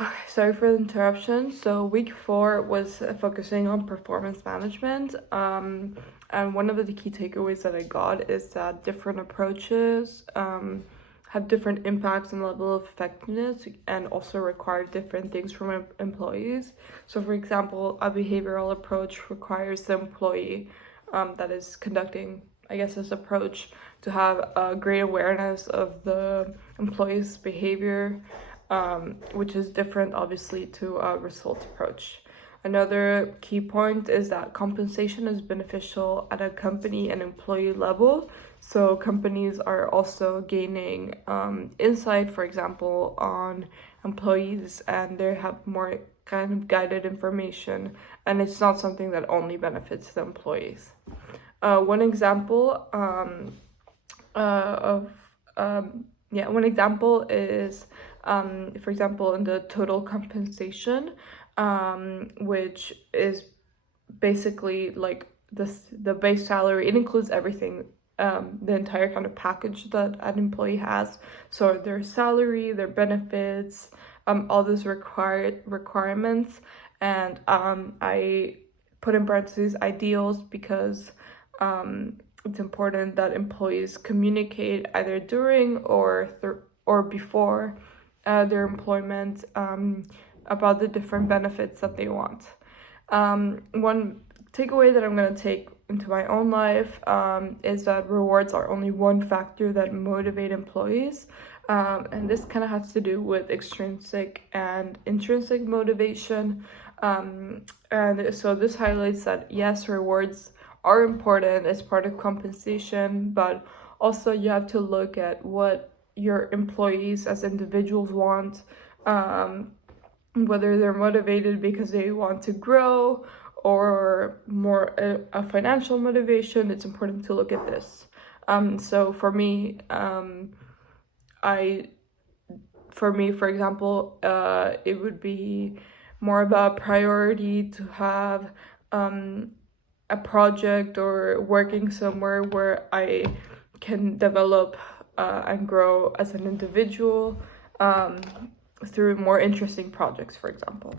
Okay, sorry for the interruption. So week 4 was focusing on performance management. And one of the key takeaways that I got is that different approaches have different impacts and level of effectiveness and also require different things from employees. So for example, a behavioral approach requires the employee that is conducting, I guess, this approach to have a great awareness of the employee's behavior, which is different, obviously, to a result approach. Another key point is that compensation is beneficial at a company and employee level. So companies are also gaining insight, for example, on employees, and they have more kind of guided information, and it's not something that only benefits the employees. One example one example is, for example, in the total compensation, which is basically like the base salary. It includes everything, the entire kind of package that an employee has. So their salary, their benefits, all those requirements, and I put in parentheses ideals because it's important that employees communicate either during or before their employment about the different benefits that they want. One takeaway that I'm going to take into my own life is that rewards are only one factor that motivate employees. And this kind of has to do with extrinsic and intrinsic motivation. And so this highlights that, yes, rewards are important as part of compensation, but also you have to look at what your employees as individuals want, whether they're motivated because they want to grow or more a financial motivation. It's important to look at this. So for me, for example, it would be more about priority to have a project or working somewhere where I can develop and grow as an individual through more interesting projects, for example.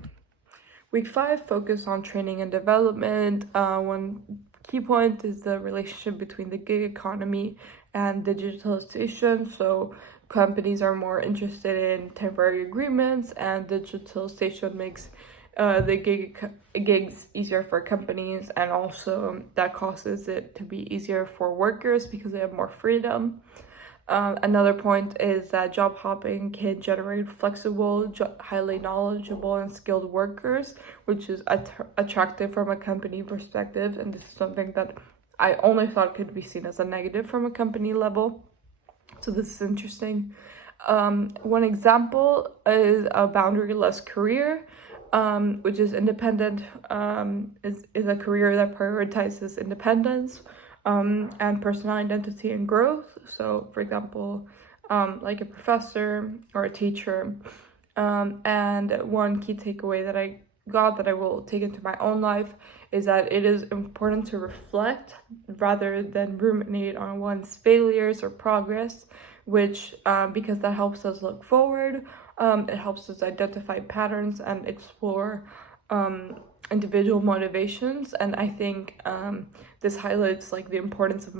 Week 5 focused on training and development. One key point is the relationship between the gig economy and digitalization. So companies are more interested in temporary agreements, and digitalization makes the gigs easier for companies, and also that causes it to be easier for workers because they have more freedom. Another point is that job hopping can generate flexible, highly knowledgeable and skilled workers, which is attractive from a company perspective, and this is something that I only thought could be seen as a negative from a company level. So this is interesting. One example is a boundaryless career, which is independent, is a career that prioritizes independence and personal identity and growth. So for example, like a professor or a teacher. And one key takeaway that I got that I will take into my own life is that it is important to reflect rather than ruminate on one's failures or progress, which because that helps us look forward. It helps us identify patterns and explore individual motivations, and I think this highlights like the importance of